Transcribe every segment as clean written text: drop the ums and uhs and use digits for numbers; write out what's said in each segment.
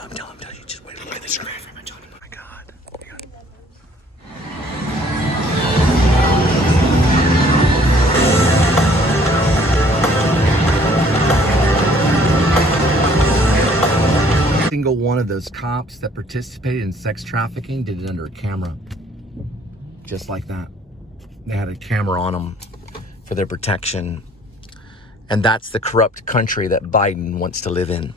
I'm telling you, just wait for this. Oh my God. Single one of those cops that participated in sex trafficking did it under a camera. Just like that. They had a camera on them for their protection. And that's the corrupt country that Biden wants to live in.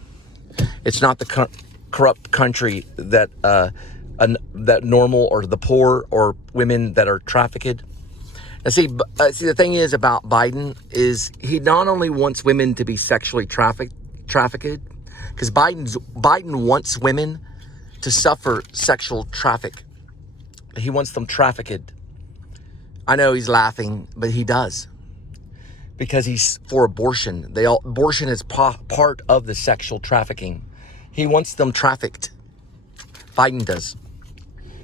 It's not the corrupt country that that normal or the poor or women that are trafficked. And see, the thing is about Biden is he not only wants women to be sexually trafficked, because Biden wants women to suffer sexual traffic. He wants them trafficked. I know he's laughing, but he does. Because he's for abortion. Abortion is part of the sexual trafficking. He wants them trafficked. Biden does.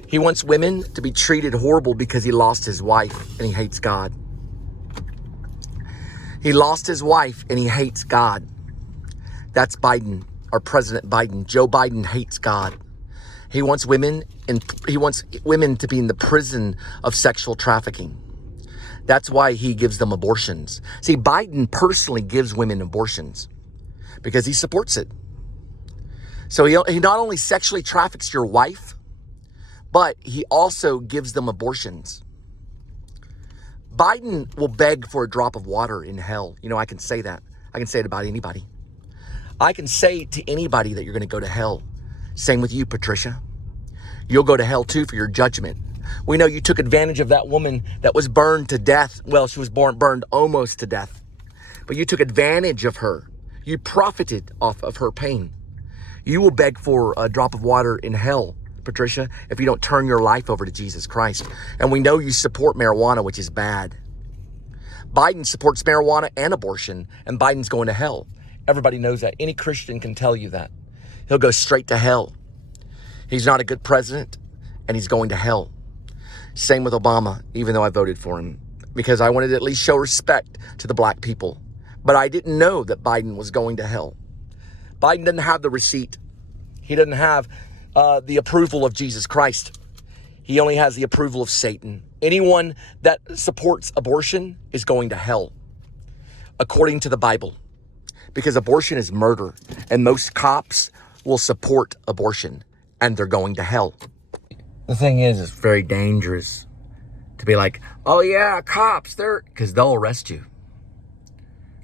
He wants women to be treated horrible because he lost his wife and he hates God. He lost his wife and he hates God. That's Biden, our President Biden. Joe Biden hates God. He wants women to be in the prison of sexual trafficking. That's why he gives them abortions. See, Biden personally gives women abortions because he supports it. So he not only sexually traffics your wife, but he also gives them abortions. Biden will beg for a drop of water in hell. You know, I can say that. I can say it about anybody. I can say to anybody that you're going to go to hell. Same with you, Patricia. You'll go to hell too for your judgment. We know you took advantage of that woman that was burned to death. Well, she was burned almost to death. But you took advantage of her. You profited off of her pain. You will beg for a drop of water in hell, Patricia, if you don't turn your life over to Jesus Christ. And we know you support marijuana, which is bad. Biden supports marijuana and abortion, and Biden's going to hell. Everybody knows that. Any Christian can tell you that. He'll go straight to hell. He's not a good president, and he's going to hell. Same with Obama, even though I voted for him, because I wanted to at least show respect to the black people. But I didn't know that Biden was going to hell. Biden doesn't have the receipt. He doesn't have the approval of Jesus Christ. He only has the approval of Satan. Anyone that supports abortion is going to hell, according to the Bible, because abortion is murder, and most cops will support abortion, and they're going to hell. The thing is, it's very dangerous to be like, oh yeah, cops, because they'll arrest you.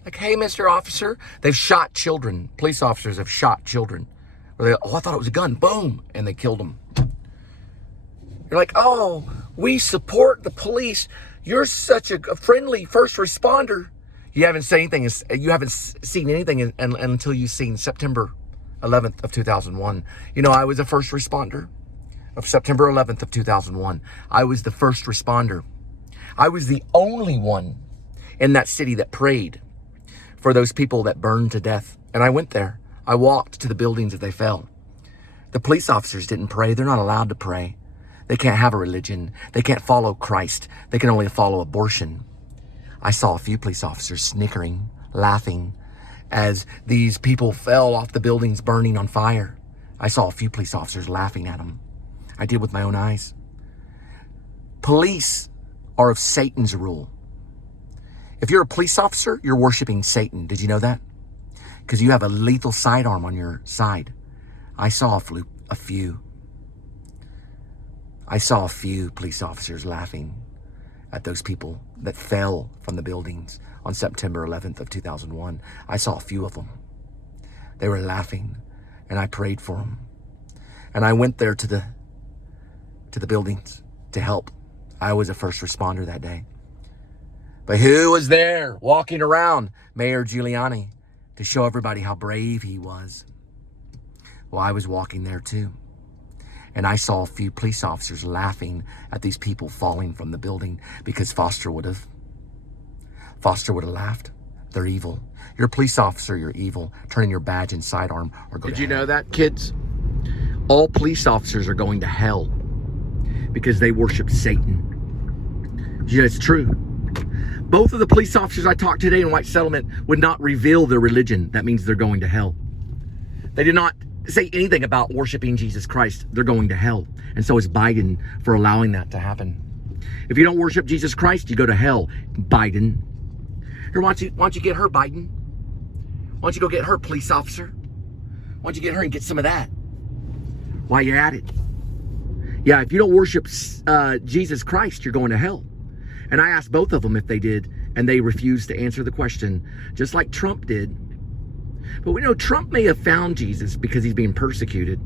Like, hey, Mr. Officer, they've shot children. Police officers have shot children. Or they, oh, I thought it was a gun. Boom. And they killed them. You're like, oh, we support the police. You're such a friendly first responder. You haven't seen anything. You haven't seen anything until you've seen September 11th of 2001. You know, I was a first responder. Of September 11th of 2001. I was the first responder. I was the only one in that city that prayed for those people that burned to death. And I went there. I walked to the buildings as they fell. The police officers didn't pray. They're not allowed to pray. They can't have a religion. They can't follow Christ. They can only follow abortion. I saw a few police officers snickering, laughing, as these people fell off the buildings burning on fire. I saw a few police officers laughing at them. I did with my own eyes. Police are of Satan's rule. If you're a police officer, you're worshiping Satan. Did you know that? Because you have a lethal sidearm on your side. I saw a few. I saw a few police officers laughing at those people that fell from the buildings on September 11th of 2001. I saw a few of them. They were laughing, and I prayed for them. And I went there to the buildings to help. I was a first responder that day. But who was there walking around? Mayor Giuliani, to show everybody how brave he was. Well, I was walking there too. And I saw a few police officers laughing at these people falling from the building because Foster would have laughed. They're evil. You're a police officer, you're evil. Turn in your badge and sidearm or go to hell. Did you know that, kids? All police officers are going to hell because they worship Satan. Yeah, it's true. Both of the police officers I talked to today in White Settlement would not reveal their religion. That means they're going to hell. They did not say anything about worshiping Jesus Christ, they're going to hell. And so is Biden for allowing that to happen. If you don't worship Jesus Christ, you go to hell, Biden. Here, why don't you get her, Biden? Why don't you go get her, police officer? Why don't you get her and get some of that while you're at it? Yeah, if you don't worship Jesus Christ, you're going to hell. And I asked both of them if they did, and they refused to answer the question, just like Trump did. But we know Trump may have found Jesus because he's being persecuted,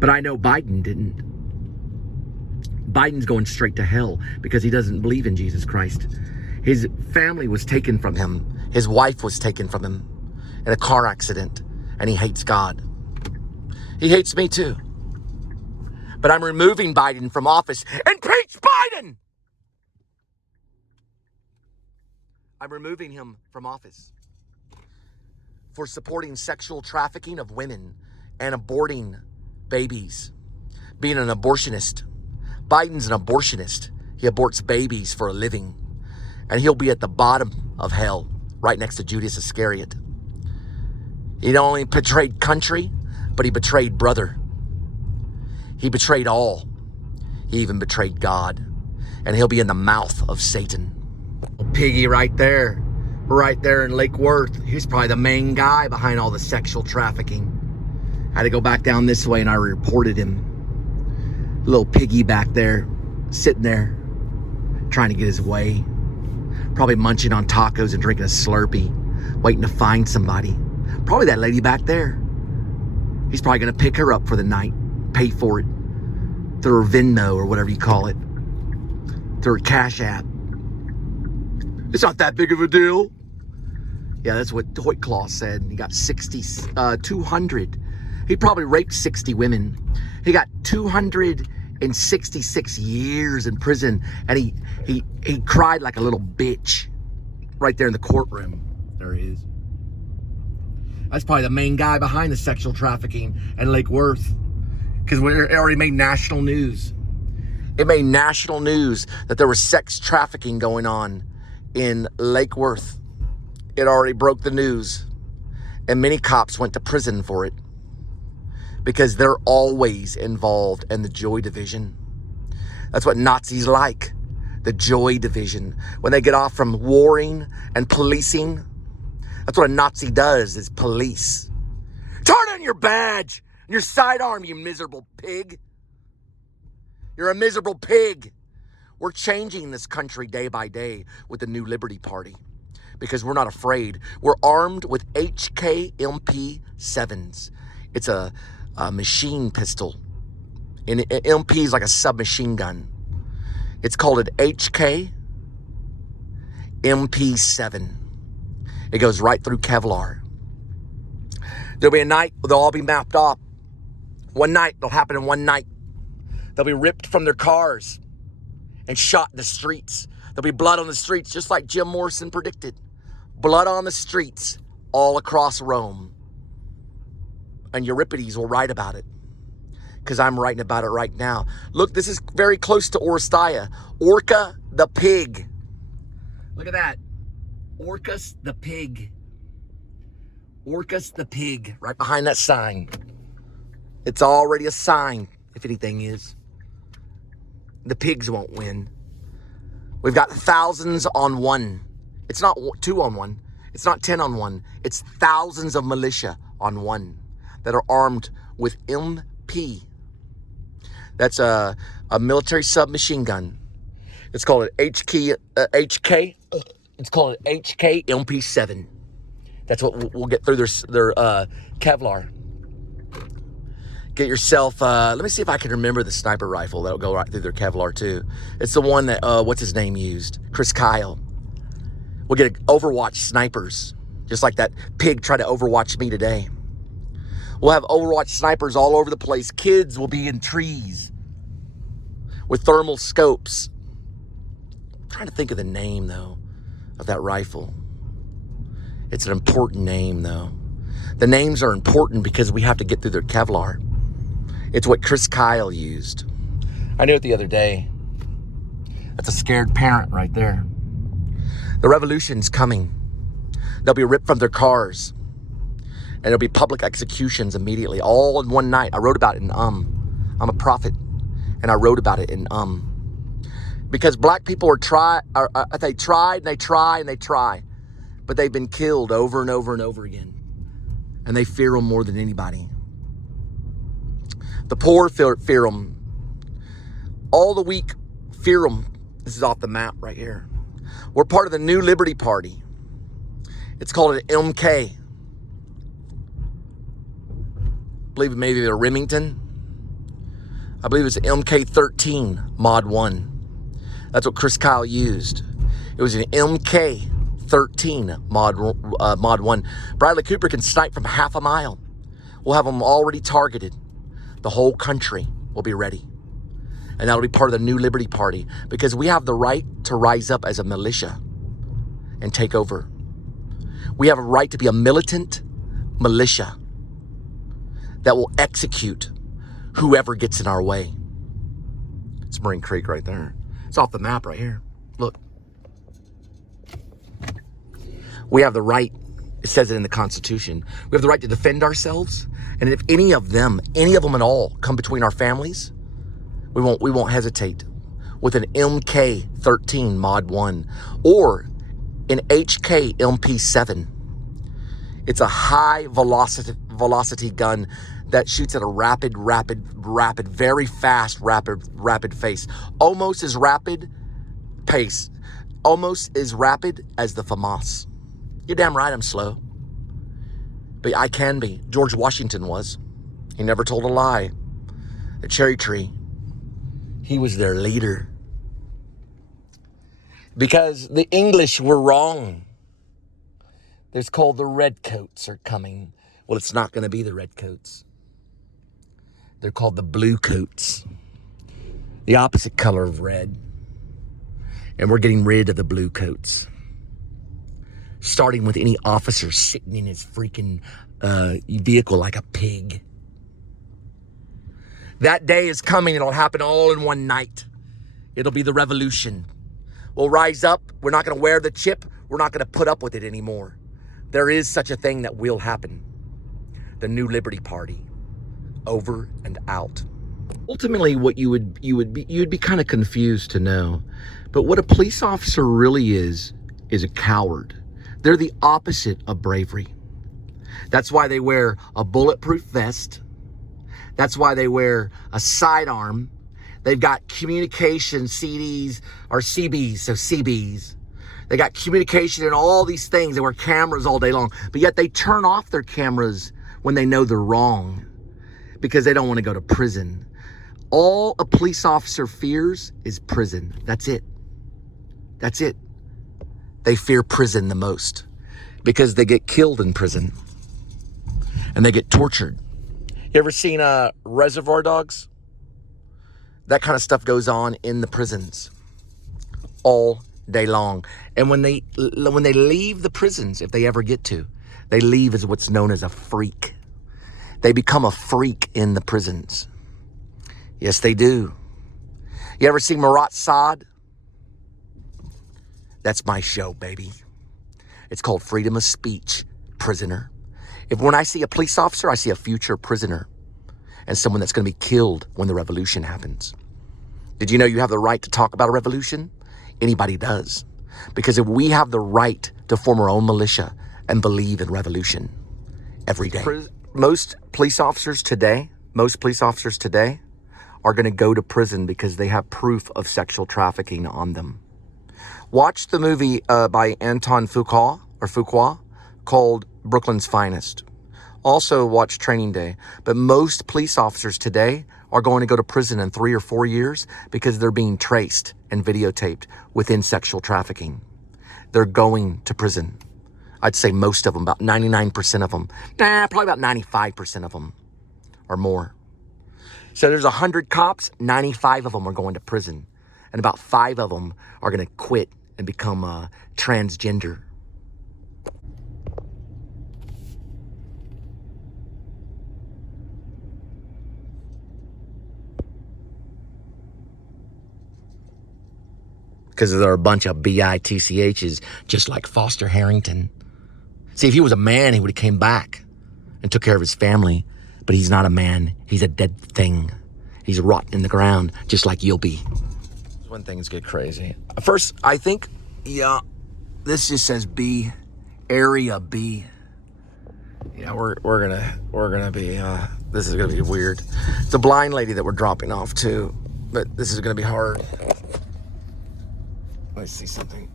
but I know Biden didn't. Biden's going straight to hell because he doesn't believe in Jesus Christ. His family was taken from him. His wife was taken from him in a car accident, and he hates God. He hates me too. But I'm removing Biden from office. Impeach Biden! I'm removing him from office for supporting sexual trafficking of women and aborting babies, being an abortionist. Biden's an abortionist. He aborts babies for a living. And he'll be at the bottom of hell, right next to Judas Iscariot. He not only betrayed country, but he betrayed brother. He betrayed all. He even betrayed God. And he'll be in the mouth of Satan. Piggy right there in Lake Worth. He's probably the main guy behind all the sexual trafficking. I had to go back down this way and I reported him. Little Piggy back there, sitting there, trying to get his way. Probably munching on tacos and drinking a Slurpee, waiting to find somebody. Probably that lady back there. He's probably gonna pick her up for the night, pay for it, through her Venmo or whatever you call it, through her Cash App. It's not that big of a deal. Yeah, that's what Hoyt Claw said. He got 200. He probably raped 60 women. He got 266 years in prison, and he cried like a little bitch right there in the courtroom. There he is. That's probably the main guy behind the sexual trafficking in Lake Worth, because it already made national news. It made national news that there was sex trafficking going on in Lake Worth. It already broke the news, and many cops went to prison for it because they're always involved in the Joy Division. That's what Nazis like, the Joy Division. When they get off from warring and policing, that's what a Nazi does, is police. Turn in your badge and your sidearm, you miserable pig. You're a miserable pig. We're changing this country day by day with the New Liberty Party because we're not afraid. We're armed with HK MP7s. It's a machine pistol. And MP is like a submachine gun. It's called an HK MP7. It goes right through Kevlar. There'll be a night they'll all be mapped off. One night, it'll happen in one night. They'll be ripped from their cars and shot in the streets. There'll be blood on the streets, just like Jim Morrison predicted. Blood on the streets all across Rome. And Euripides will write about it, because I'm writing about it right now. Look, this is very close to Orsteia. Orca the pig. Look at that. Orcus the pig. Orcus the pig, right behind that sign. It's already a sign, if anything is. The pigs won't win. We've got thousands on one. It's not 2 on 1. It's not 10 on 1. It's thousands of militia on one that are armed with MP. That's a military submachine gun. It's called an HK. It's called an HK MP7. That's what we'll get through their Kevlar. Get yourself, let me see if I can remember the sniper rifle that'll go right through their Kevlar too. It's the one that, what's his name used? Chris Kyle. We'll get Overwatch snipers, just like that pig tried to Overwatch me today. We'll have Overwatch snipers all over the place. Kids will be in trees with thermal scopes. I'm trying to think of the name, though, of that rifle. It's an important name, though. The names are important because we have to get through their Kevlar. It's what Chris Kyle used. I knew it the other day. That's a scared parent right there. The revolution's coming. They'll be ripped from their cars there'll be public executions immediately, all in one night. I wrote about it in I'm a prophet, and I wrote about it in because black people they tried and they try and they try, but they've been killed over and over and over again, and they fear them more than anybody. The poor fear them. All the weak fear them. This is off the map right here. We're part of the New Liberty Party. It's called an MK. I believe maybe a Remington. I believe it's an MK13 Mod 1. That's what Chris Kyle used. It was an MK13 Mod 1. Bradley Cooper can snipe from half a mile. We'll have them already targeted. The whole country will be ready. And that'll be part of the New Liberty Party, because we have the right to rise up as a militia and take over. We have a right to be a militant militia that will execute whoever gets in our way. It's Marine Creek right there. It's off the map right here. Look. We have the right, it says it in the Constitution, we have the right to defend ourselves. And if any of them at all, come between our families, we won't hesitate with an MK13 Mod 1 or an HK MP7. It's a high velocity gun that shoots at a rapid, very fast, rapid pace. Almost as rapid as the FAMAS. You're damn right I'm slow. But I can be. George Washington was. He never told a lie. The cherry tree. He was their leader. Because the English were wrong. It's called the Redcoats are coming. Well, it's not going to be the Redcoats. They're called the Blue Coats. The opposite color of red. And we're getting rid of the Blue Coats. Starting with any officer sitting in his freaking vehicle like a pig. That day is coming. It'll happen all in one night. It'll be the revolution. We'll rise up. We're not going to wear the chip. We're not going to put up with it anymore. There is such a thing that will happen. The New Liberty Party. Over and out. Ultimately, what you'd be kind of confused to know, but what a police officer really is a coward. They're the opposite of bravery. That's why they wear a bulletproof vest. That's why they wear a sidearm. They've got communication CDs or CBs, so CBs. They got communication and all these things. They wear cameras all day long, but yet they turn off their cameras when they know they're wrong because they don't want to go to prison. All a police officer fears is prison. That's it. That's it. They fear prison the most because they get killed in prison and they get tortured. You ever seen Reservoir Dogs? That kind of stuff goes on in the prisons all day long. And when they leave the prisons, if they ever get to, they leave as what's known as a freak. They become a freak in the prisons. Yes, they do. You ever see Marat Saad? That's my show, baby. It's called Freedom of Speech, Prisoner. When I see a police officer, I see a future prisoner and someone that's going to be killed when the revolution happens. Did you know you have the right to talk about a revolution? Anybody does. Because if we have the right to form our own militia and believe in revolution every day. Most police officers today are going to go to prison because they have proof of sexual trafficking on them. Watch the movie by Anton Fuqua called Brooklyn's Finest. Also watch Training Day. But most police officers today are going to go to prison in 3 or 4 years because they're being traced and videotaped within sexual trafficking. They're going to prison. I'd say most of them, about 99% of them. Probably about 95% of them or more. So there's 100 cops, 95 of them are going to prison. And about 5 of them are going to quit and become transgender. Because there are a bunch of bitchs just like Foster Harrington. See, if he was a man, he would have came back and took care of his family, but he's not a man. He's a dead thing. He's rotten in the ground, just like you'll be. When things get crazy. First, I think, yeah, this just says B, Area B. Yeah, we're gonna be, this is gonna be weird. It's a blind lady that we're dropping off to, but this is gonna be hard. Let's see something.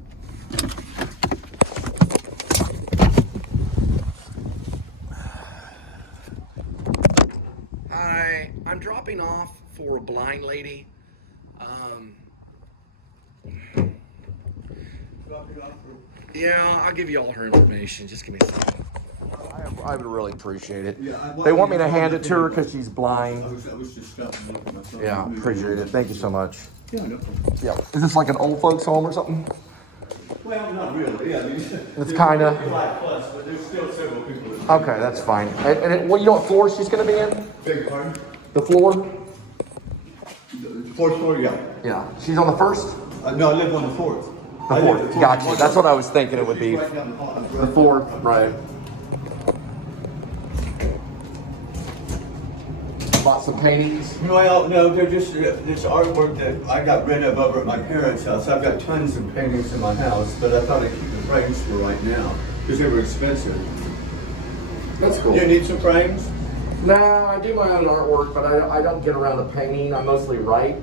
Hi, I'm dropping off for a blind lady. Yeah, I'll give you all her information. Just give me a second. I would really appreciate it. Yeah, they want me to hand it to her because she's blind. I was just stopping looking myself. Yeah, appreciate it. Thank you so much. Yeah, no problem. Yeah. Is this like an old folks home or something? Well, not really. Yeah, I mean, it's kind of. But there's still several people. Okay, that's fine. And you know what floor she's going to be in? Beg your pardon? The floor? The fourth floor, yeah. Yeah. She's on the first? No, I live on the fourth. The fourth. Gotcha. That's what I was thinking it would be. Right down the fourth, right. Bought some paintings. Well, no, they're just this artwork that I got rid of over at my parents' house. I've got tons of paintings in my house, but I thought I'd keep the frames for right now because they were expensive. That's cool. Do you need some frames? No, I do my own artwork, but I don't get around to painting. I mostly write,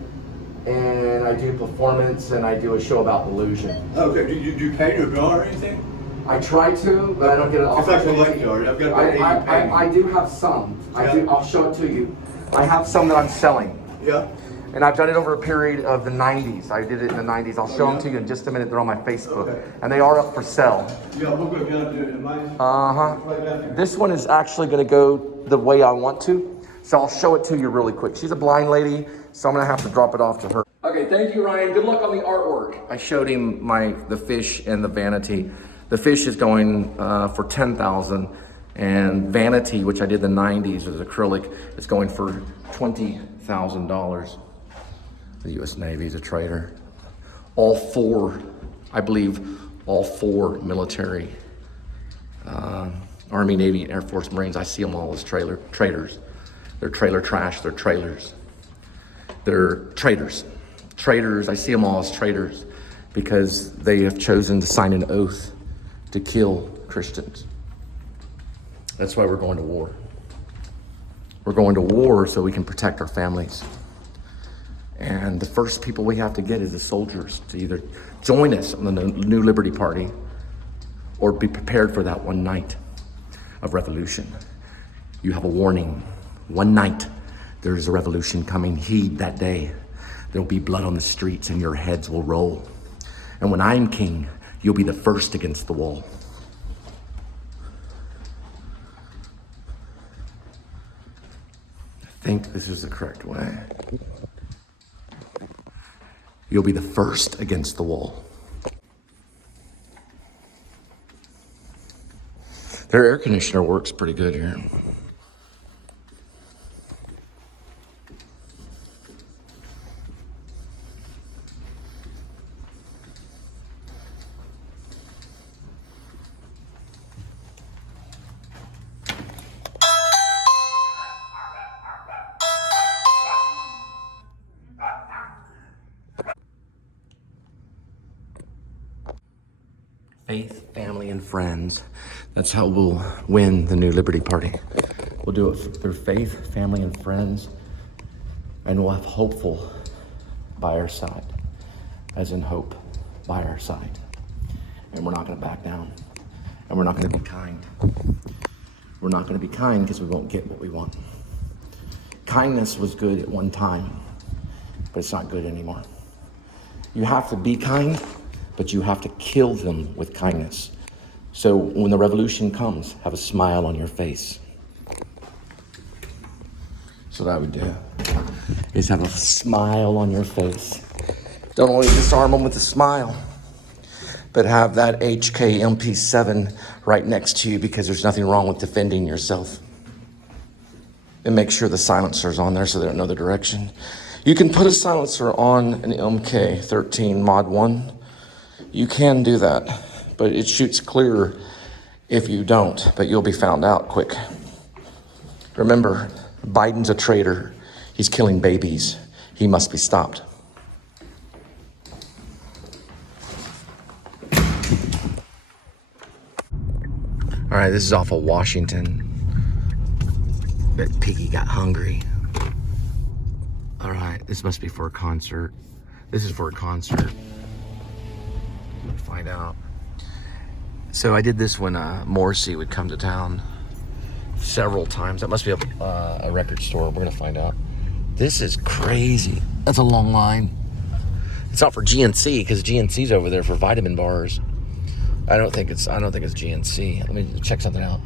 and I do performance, and I do a show about illusion. Okay, do you paint or draw or anything? I try to, but I don't get an opportunity. If I collect art, I've got about 80 paintings. I do have some. Yeah. I'll show it to you. I have some that I'm selling. Yeah. And I've done it over a period of the 90s. I did it in the 90s. I'll show them to you in just a minute. They're on my Facebook. Okay. And they are up for sale. Yeah, we'll go down to it. Uh-huh. This one is actually going to go the way I want to. So I'll show it to you really quick. She's a blind lady, so I'm going to have to drop it off to her. Okay, thank you, Ryan. Good luck on the artwork. I showed him the fish and the vanity. The fish is going for $10,000. And vanity, which I did in the 90s, was acrylic, is going for $20,000. The U.S. Navy is a trader. All four, I believe, all four military, Army, Navy, and Air Force, Marines, I see them all as traders. They're trailer trash, they're trailers. They're traders. Traders, I see them all as traders because they have chosen to sign an oath to kill Christians. That's why we're going to war. We're going to war so we can protect our families. And the first people we have to get is the soldiers to either join us on the New Liberty Party or be prepared for that one night of revolution. You have a warning. One night, there is a revolution coming. Heed that day. There'll be blood on the streets and your heads will roll. And when I'm king, you'll be the first against the wall. I think this is the correct way. You'll be the first against the wall. Their air conditioner works pretty good here. Faith, family, and friends. That's how we'll win the New Liberty Party. We'll do it through faith, family, and friends. And we'll have hopeful by our side. As in hope by our side. And we're not gonna back down. And we're not gonna be kind. We're not gonna be kind because we won't get what we want. Kindness was good at one time, but it's not good anymore. You have to be kind, but you have to kill them with kindness. So when the revolution comes, have a smile on your face. That's what I would do, is have a smile on your face. Don't only disarm them with a smile, but have that HK MP7 right next to you because there's nothing wrong with defending yourself. And make sure the silencer's on there so they don't know the direction. You can put a silencer on an MK13 Mod 1. You can do that, but it shoots clearer if you don't, but you'll be found out quick. Remember, Biden's a traitor. He's killing babies. He must be stopped. All right, this is off of Washington. Bet Piggy got hungry. All right, this must be for a concert. This is for a concert. I'm gonna find out. So I did this when Morrissey would come to town several times. That must be a record store. We're gonna find out. This is crazy. That's a long line. It's not for GNC because GNC's over there for vitamin bars. I don't think it's GNC. Let me check something out.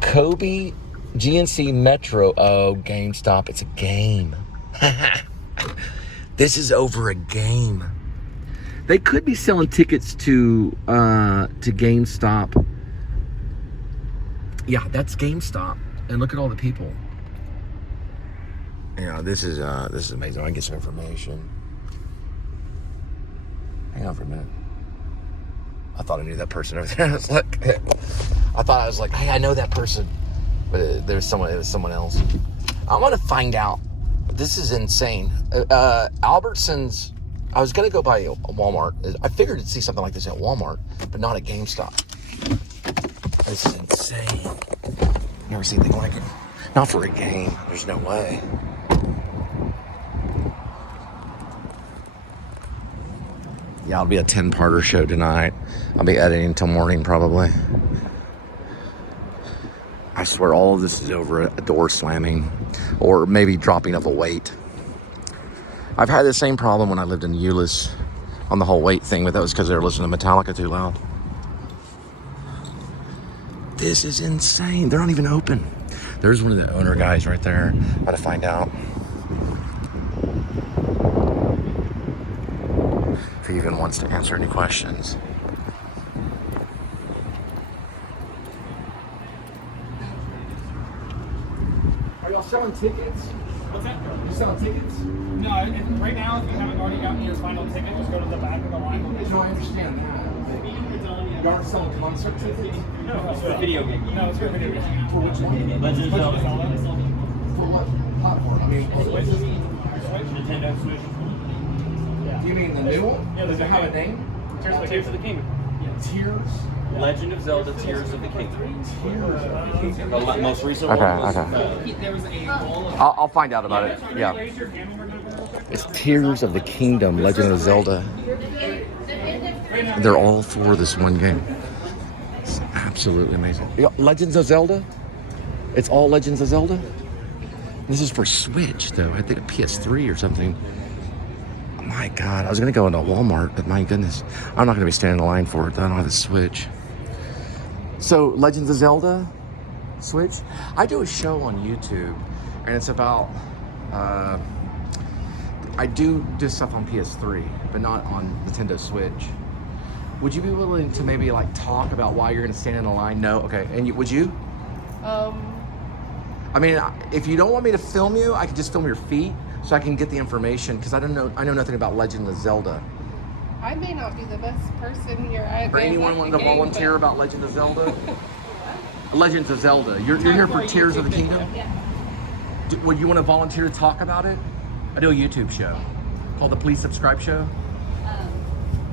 Kobe, GNC Metro. Oh, GameStop. It's a game. This is over a game. They could be selling tickets to GameStop. Yeah, that's GameStop. And look at all the people. Yeah, this is amazing. I can get some information. Hang on for a minute. I thought I knew that person over there. I was like, hey, I know that person. But it was someone else. I want to find out. This is insane. Albertsons, I was going to go by a Walmart. I figured to see something like this at Walmart, but not at GameStop. This is insane. Never seen anything like it. Not for a game. There's no way. Yeah, it'll be a 10-parter show tonight. I'll be editing until morning probably. I swear all of this is over a door slamming or maybe dropping of a weight. I've had the same problem when I lived in Euless on the whole weight thing, but that was because they were listening to Metallica too loud. This is insane. They're not even open. There's one of the owner guys right there. I'm gonna find out if he even wants to answer any questions. Are y'all selling tickets? What's that? You selling tickets? No, right now, if you haven't already gotten your final ticket, just go to the back of the line. No, I understand that. You aren't selling concert tickets? No, it's for a video game. No, it's for a video game. For which one? Legend of Zelda. For what platform? I mean, Switch. Nintendo Switch. do you mean the new one? Yeah, does it have a name? Tears of the Kingdom. Tears? Legend of Zelda, Tears of the Kingdom. Tears. The most recent Okay, one was, okay. There was a wall of... I'll find out about it. Yeah. It's Tears of the Kingdom, Legend of Zelda. They're all for this one game. It's absolutely amazing. Legends of Zelda? It's all Legends of Zelda? This is for Switch, though. I think a PS3 or something. Oh my God, I was going to go into Walmart, but my goodness. I'm not going to be standing in line for it. I don't have a Switch. So, Legends of Zelda? Switch? I do a show on YouTube, and it's about... I do stuff on PS3, but not on Nintendo Switch. Would you be willing to maybe like talk about why you're gonna stand in a line? No? Okay. And would you? I mean, if you don't want me to film you, I could just film your feet so I can get the information, because I know nothing about Legend of Zelda. I may not be the best person here. Or anyone wanting to volunteer about Legend of Zelda? Legends of Zelda. You're here for Tears of the Kingdom? Yeah. Would you want to volunteer to talk about it? I do a YouTube show called the Please Subscribe Show.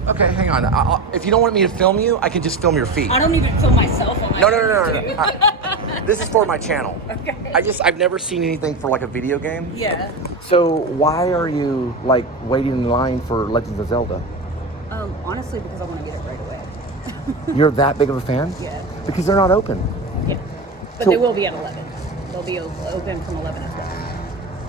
Okay, hang on. If you don't want me to film you, I can just film your feet. I don't even film myself on my No. This is for my channel. Okay. I've never seen anything for like a video game. Yeah. So why are you like waiting in line for Legends of Zelda? Honestly, because I want to get it right away. You're that big of a fan? Yeah. Because they're not open. Yeah. But So- they will be at 11. They'll be open from 11 as well.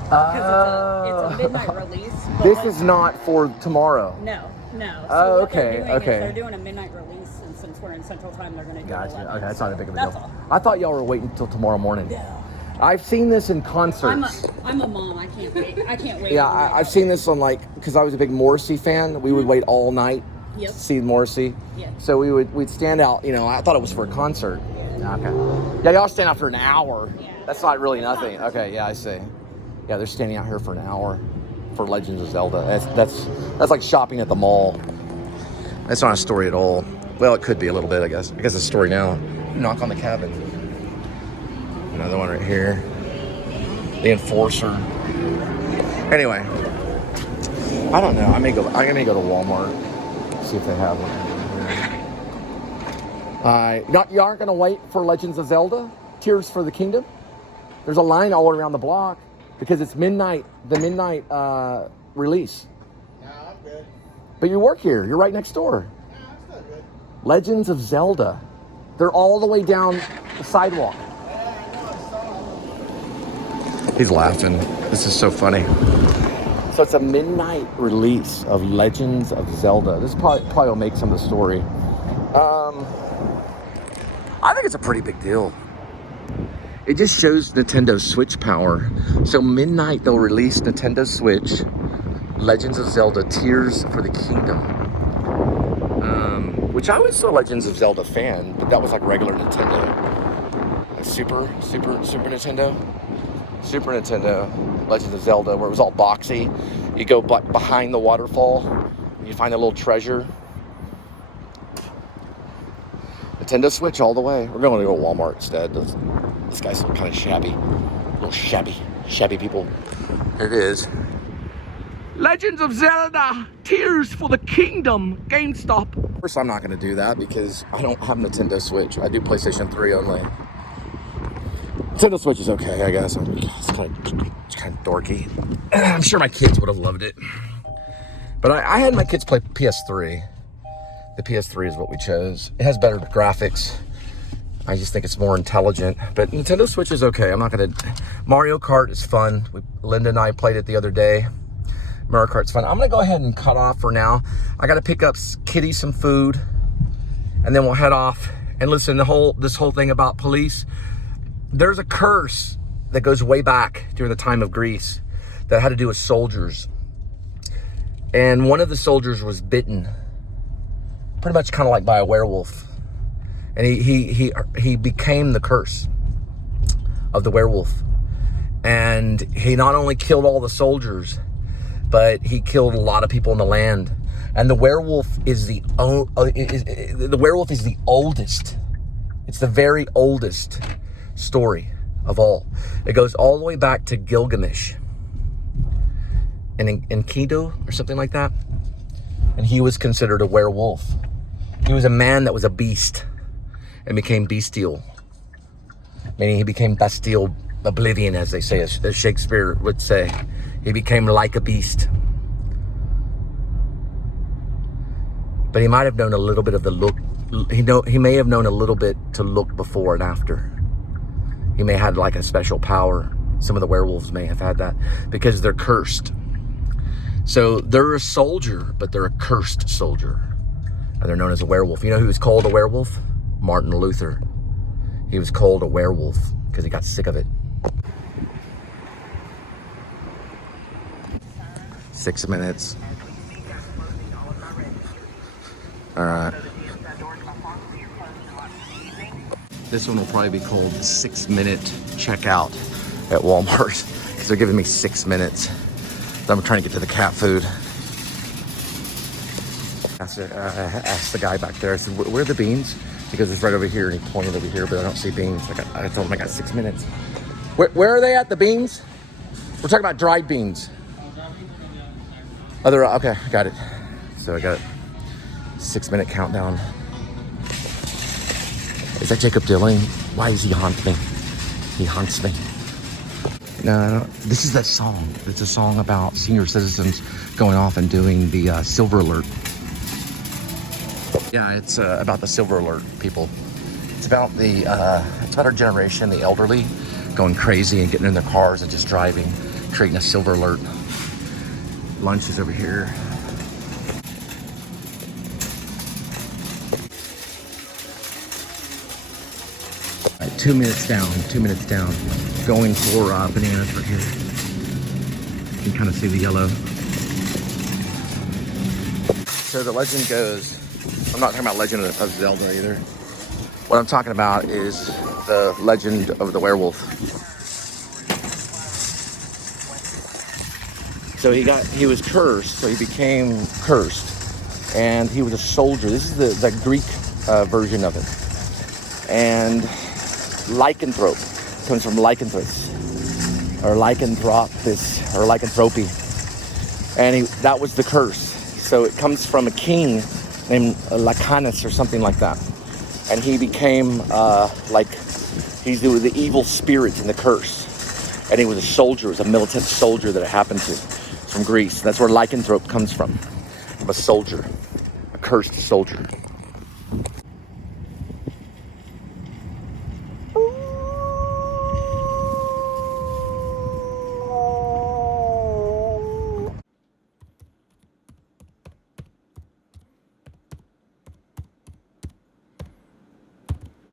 Because it's a midnight release. But This is not for tomorrow. No. So Oh, what they're okay, doing is okay. They're doing a midnight release, and since we're in Central Time, they're going to do Gotcha. 11. Okay, that's not a big of a That's deal. all. I thought y'all were waiting until tomorrow morning. No. I've seen this in concerts. I'm a mom. I can't wait. Yeah, I've seen this on like, because I was a big Morrissey fan. We would wait all night Yep. to see Morrissey. Yeah. So we'd stand out. You know, I thought it was for a concert. Yeah. Okay. Yeah, y'all stand out for an hour. Yeah. That's not really nothing. Okay. Yeah, I see. Yeah, they're standing out here for an hour for Legends of Zelda. That's like shopping at the mall. That's not a story at all. Well, it could be a little bit, I guess. I guess it's a story now. Knock on the cabin. Another one right here. The Enforcer. Anyway, I don't know. I may go to Walmart, see if they have one. You aren't gonna wait for Legends of Zelda, Tears for the Kingdom? There's a line all around the block because it's midnight, the midnight release. No, I'm good. But you work here. You're right next door. No, I'm still good. Legends of Zelda. They're all the way down the sidewalk. He's laughing. This is so funny. So it's a midnight release of Legends of Zelda. This probably will make some of the story. I think it's a pretty big deal. It just shows Nintendo's Switch power. So midnight they'll release Nintendo Switch, Legends of Zelda, Tears for the Kingdom. Which I was a Legends of Zelda fan, but that was like regular Nintendo. Like Super Nintendo? Super Nintendo, Legends of Zelda, where it was all boxy. You go behind the waterfall, you find a little treasure. Nintendo Switch all the way. We're going to go to Walmart instead. This guy's kind of shabby. A little shabby people. Here it is. Legends of Zelda, Tears for the Kingdom, GameStop. First, I'm not going to do that because I don't have Nintendo Switch. I do PlayStation 3 only. Nintendo Switch is okay, I guess. It's kind of dorky. I'm sure my kids would have loved it. But I had my kids play PS3. The PS3 is what we chose. It has better graphics. I just think it's more intelligent. But Nintendo Switch is okay. I'm not gonna... Mario Kart is fun. Linda and I played it the other day. Mario Kart's fun. I'm gonna go ahead and cut off for now. I gotta pick up Kitty some food. And then we'll head off and listen to this whole thing about police. There's a curse that goes way back during the time of Greece that had to do with soldiers. And one of the soldiers was bitten, pretty much kind of like by a werewolf. And he became the curse of the werewolf. And he not only killed all the soldiers, but he killed a lot of people in the land. And the werewolf is the oldest. It's the very oldest story of all. It goes all the way back to Gilgamesh and in Keto or something like that. And he was considered a werewolf. He was a man that was a beast and became bestial, meaning he became bestial oblivion, as they say, as Shakespeare would say. He became like a beast. But he might have known a little bit of the look. He may have known a little bit to look before and after. He may have had like a special power. Some of the werewolves may have had that because they're cursed. So they're a soldier, but they're a cursed soldier. And they're known as a werewolf. You know who was called a werewolf? Martin Luther. He was called a werewolf because he got sick of it. 6 minutes. All right. This one will probably be called 6-minute checkout at Walmart because they're giving me 6 minutes. So I'm trying to get to the cat food. Asked the guy back there, I said, where are the beans? Because it's right over here, and he pointed over here, but I don't see beans. I told him I got 6 minutes. Where are they at, the beans? We're talking about dried beans. Oh, okay, I got it. So I got a 6-minute countdown. Is that Jacob Dylan? Why does he haunt me? He haunts me. No, this is that song. It's a song about senior citizens going off and doing the Silver Alert. Yeah, it's about the Silver Alert people. It's about our generation, the elderly, going crazy and getting in their cars and just driving, creating a Silver Alert. Lunch is over here. All right, 2 minutes down, 2 minutes down. Going for bananas right here. You can kind of see the yellow. So the legend goes, I'm not talking about Legend of Zelda either. What I'm talking about is the legend of the werewolf. So he was cursed, so he became cursed. And he was a soldier. This is the Greek version of it. And lycanthrope. comes from lycanthropes, or lycanthropis, or lycanthropy. And that was the curse. So it comes from a king named Lacanus or something like that. And he became he's the evil spirit in the curse. And he was a soldier, it was a militant soldier that it happened to, from Greece. That's where lycanthrope comes from a soldier, a cursed soldier.